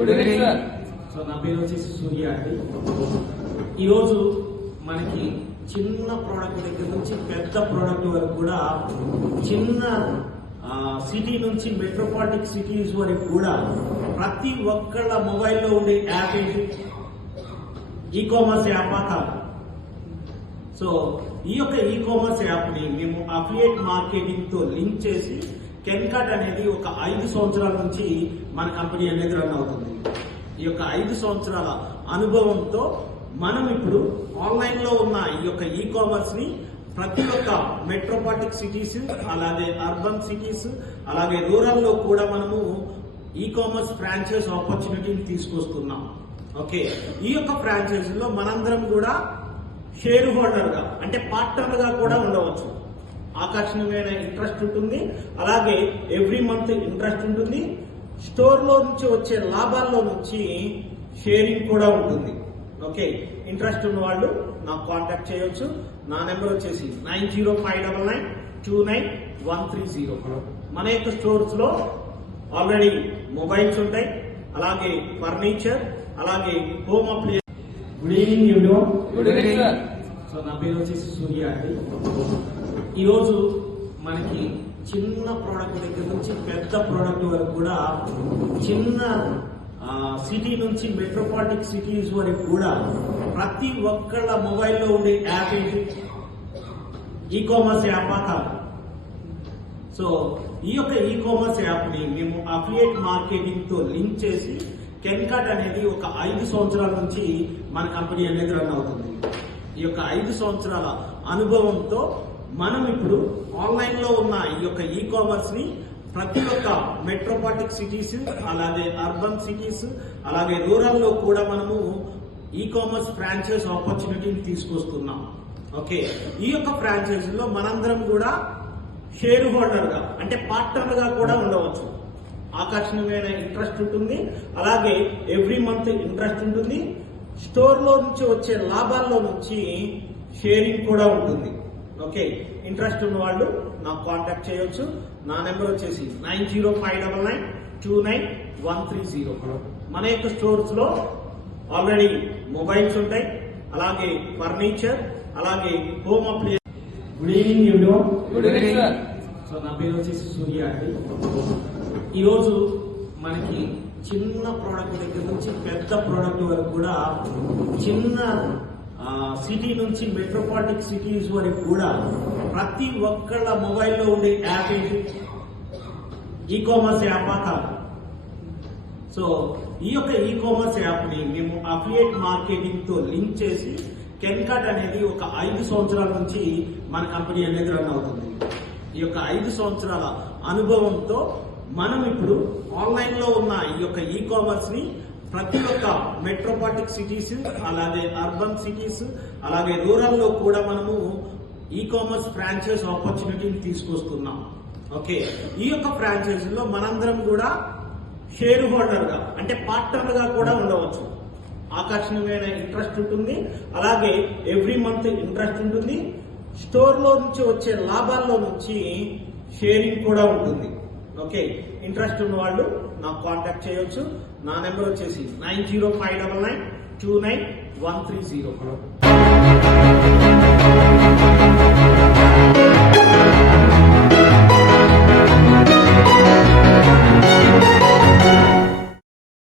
So నా పేరు వచ్చేసి సూర్య అండి. ఈరోజు మనకి చిన్న ప్రోడక్ట్ దగ్గర నుంచి పెద్ద ప్రోడక్ట్ వరకు కూడా చిన్న సిటీ నుంచి మెట్రోపాలిటిక్ సిటీస్ వరకు కూడా ప్రతి ఒక్కళ్ళ మొబైల్లో ఉండే యాప్ ఏంటి? ఈ కామర్స్ యాప్ కాదు. సో ఈ యొక్క ఈ కామర్స్ యాప్ ని మేము అఫిలియేట్ మార్కెటింగ్ తో లింక్ చేసి కెన్కట్ అనేది ఒక 5 సంవత్సరాల నుంచి మన కంపెనీ అనేది రన్ అవుతుంది. ఈ యొక్క 5 సంవత్సరాల అనుభవంతో మనం ఇప్పుడు ఆన్లైన్ లో ఉన్న ఈ యొక్క ఈ కామర్స్ ని ప్రతి ఒక్క మెట్రోపాలిటిక్ సిటీస్, అలాగే అర్బన్ సిటీస్, అలాగే రూరల్ లో కూడా మనము ఈ కామర్స్ ఫ్రాంచైజ్ ఆపర్చునిటీని తీసుకొస్తున్నాం. ఓకే, ఈ యొక్క ఫ్రాంచైజ్ లో మనందరం కూడా షేర్ హోల్డర్ గా అంటే పార్ట్నర్ గా కూడా ఉండవచ్చు. ఆకర్షణీయమైన ఇంట్రెస్ట్ ఉంటుంది, అలాగే ఎవ్రీ మంత్ ఇంట్రెస్ట్ ఉంటుంది. స్టోర్ లో నుంచి వచ్చే లాభాల్లో నుంచి షేరింగ్ కూడా ఉంటుంది. ఓకే, ఇంట్రెస్ట్ ఉన్న వాళ్ళు నాకు కాంటాక్ట్ చేయొచ్చు. నా నెంబర్ వచ్చేసి 9059929130. మన యొక్క స్టోర్స్ లో ఆల్రెడీ మొబైల్స్ ఉంటాయి, అలాగే ఫర్నిచర్, అలాగే home appliances. Good evening everyone. So నా పేరు వచ్చేసి సూర్య అండి. ఈరోజు మనకి చిన్న ప్రోడక్ట్ దగ్గర నుంచి పెద్ద ప్రోడక్ట్ వరకు కూడా చిన్న సిటీ నుంచి మెట్రోపాలిటిక్ సిటీస్ వరకు కూడా ప్రతి ఒక్కళ్ళ మొబైల్లో ఉండే యాప్ ఏంటి? ఈ కామర్స్ యాప్ కాదు. సో ఈ యొక్క ఈ కామర్స్ యాప్ ని మేము అఫిలియేట్ మార్కెటింగ్ తో లింక్ చేసి కెన్కట్ అనేది ఒక 5 సంవత్సరాల నుంచి మన కంపెనీ అనేది రన్ అవుతుంది. ఈ యొక్క 5 సంవత్సరాల అనుభవంతో మనం ఇప్పుడు ఆన్లైన్ లో ఉన్న ఈ యొక్క ఈ కామర్స్ ని ప్రతి ఒక్క మెట్రోపాలిటిక్ సిటీస్, అలాగే అర్బన్ సిటీస్, అలాగే రూరల్ లో కూడా మనము ఈ కామర్స్ ఫ్రాంచైజ్ ఆపర్చునిటీని తీసుకొస్తున్నాం. ఓకే, ఈ యొక్క ఫ్రాంచైజ్ లో మనందరం కూడా షేర్ హోల్డర్ గా అంటే పార్ట్నర్ గా కూడా ఉండవచ్చు. ఆకర్షణీయమైన ఇంట్రెస్ట్ ఉంటుంది, అలాగే ఎవ్రీ మంత్ ఇంట్రెస్ట్ ఉంటుంది. స్టోర్ లో నుంచి వచ్చే లాభాల్లో నుంచి షేరింగ్ కూడా ఉంటుంది. ఓకే, ఇంట్రెస్ట్ ఉన్న వాళ్ళు నాకు కాంటాక్ట్ చేయొచ్చు. నా నెంబర్ వచ్చేసి 9059929130. మన యొక్క స్టోర్స్ లో ఆల్రెడీ మొబైల్స్ ఉంటాయి, అలాగే ఫర్నిచర్, అలాగే home appliances. Good evening everyone. So నా పేరు వచ్చేసి సూర్య అండి. ఈరోజు మనకి చిన్న ప్రోడక్ట్ దగ్గర నుంచి పెద్ద ప్రోడక్ట్ వరకు కూడా చిన్న సిటీ నుంచి మెట్రోపాలిటిక్ సిటీస్ వరకు కూడా ప్రతి ఒక్కళ్ళ మొబైల్లో ఉండే యాప్ ఏంటి? ఈ కామర్స్ యాప్ కాదు. సో ఈ యొక్క ఈ కామర్స్ యాప్ ని మేము అఫిలియేట్ మార్కెటింగ్ తో లింక్ చేసి కెన్కట్ అనేది ఒక 5 సంవత్సరాల నుంచి మన కంపెనీ అనేది రన్ అవుతుంది. ఈ యొక్క 5 సంవత్సరాల అనుభవంతో మనం ఇప్పుడు ఆన్లైన్ లో ఉన్న ఈ యొక్క ఈ కామర్స్ ని ప్రతి ఒక్క మెట్రోపాలిటిక్ సిటీస్, అలాగే అర్బన్ సిటీస్, అలాగే రూరల్ లో కూడా మనము ఈ కామర్స్ ఫ్రాంచైజ్ ఆపర్చునిటీని తీసుకొస్తున్నాం. ఓకే, ఈ యొక్క ఫ్రాంచైజ్ లో మనందరం కూడా షేర్ హోల్డర్ గా అంటే పార్ట్నర్ గా కూడా ఉండవచ్చు. ఆకర్షణీయమైన ఇంట్రెస్ట్ ఉంటుంది, అలాగే ఎవ్రీ మంత్ ఇంట్రెస్ట్ ఉంటుంది. స్టోర్ లో నుంచి వచ్చే లాభాల్లో నుంచి షేరింగ్ కూడా ఉంటుంది. ఓకే, ఇంట్రెస్ట్ ఉన్న వాళ్ళు నాకు కాంటాక్ట్ చేయొచ్చు. నా నెంబర్ వచ్చేసి 9059929130.